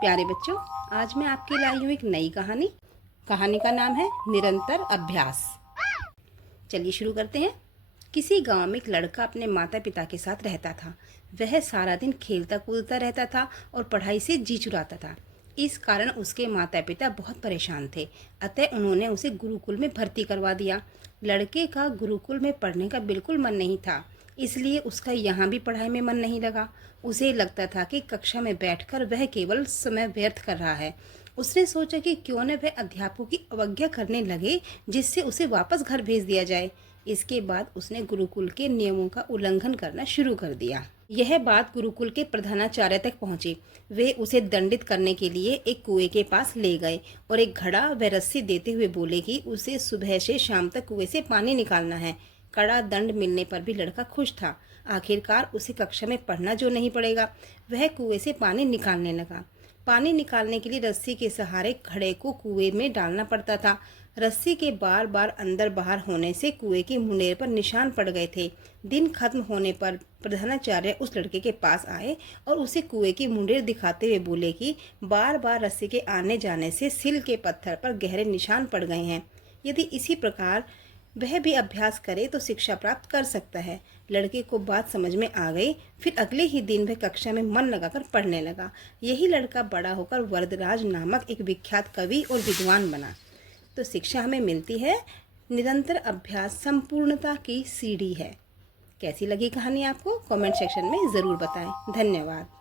प्यारे बच्चों, आज मैं आपके लाई हूँ एक नई कहानी। कहानी का नाम है निरंतर अभ्यास। चलिए शुरू करते हैं। किसी गांव में एक लड़का अपने माता पिता के साथ रहता था। वह सारा दिन खेलता कूदता रहता था और पढ़ाई से जी चुराता था। इस कारण उसके माता पिता बहुत परेशान थे। अतः उन्होंने उसे गुरुकुल में भर्ती करवा दिया। लड़के का गुरुकुल में पढ़ने का बिल्कुल मन नहीं था, इसलिए उसका यहाँ भी पढ़ाई में मन नहीं लगा। उसे लगता था कि कक्षा में बैठकर वह केवल समय व्यर्थ कर रहा है। उसने सोचा कि क्यों न वह अध्यापकों की अवज्ञा करने लगे, जिससे उसे वापस घर भेज दिया जाए। इसके बाद उसने गुरुकुल के नियमों का उल्लंघन करना शुरू कर दिया। यह बात गुरुकुल के प्रधानाचार्य तक पहुंची। वे उसे दंडित करने के लिए एक कुएं के पास ले गए और एक घड़ा व रस्सी देते हुए बोले कि उसे सुबह से शाम तक कुएं से पानी निकालना है। कड़ा दंड मिलने पर भी लड़का खुश था। आखिरकार उसे कक्षा में पढ़ना जो नहीं पड़ेगा। वह कुएं से पानी निकालने लगा। पानी निकालने के लिए रस्सी के सहारे घड़े को कुएं में डालना पड़ता था। रस्सी के बार बार अंदर बाहर होने से कुएं की मुंडेर पर निशान पड़ गए थे। दिन खत्म होने पर प्रधानाचार्य उस लड़के के पास आए और उसे कुएं की मुंडेर दिखाते हुए बोले कि बार बार रस्सी के आने जाने से सिल के पत्थर पर गहरे निशान पड़ गए हैं। यदि इसी प्रकार वह भी अभ्यास करे तो शिक्षा प्राप्त कर सकता है। लड़के को बात समझ में आ गई। फिर अगले ही दिन वह कक्षा में मन लगाकर पढ़ने लगा। यही लड़का बड़ा होकर वरदराज नामक एक विख्यात कवि और विद्वान बना। तो शिक्षा हमें मिलती है, निरंतर अभ्यास संपूर्णता की सीढ़ी है। कैसी लगी कहानी आपको? कमेंट सेक्शन में ज़रूर बताएं। धन्यवाद।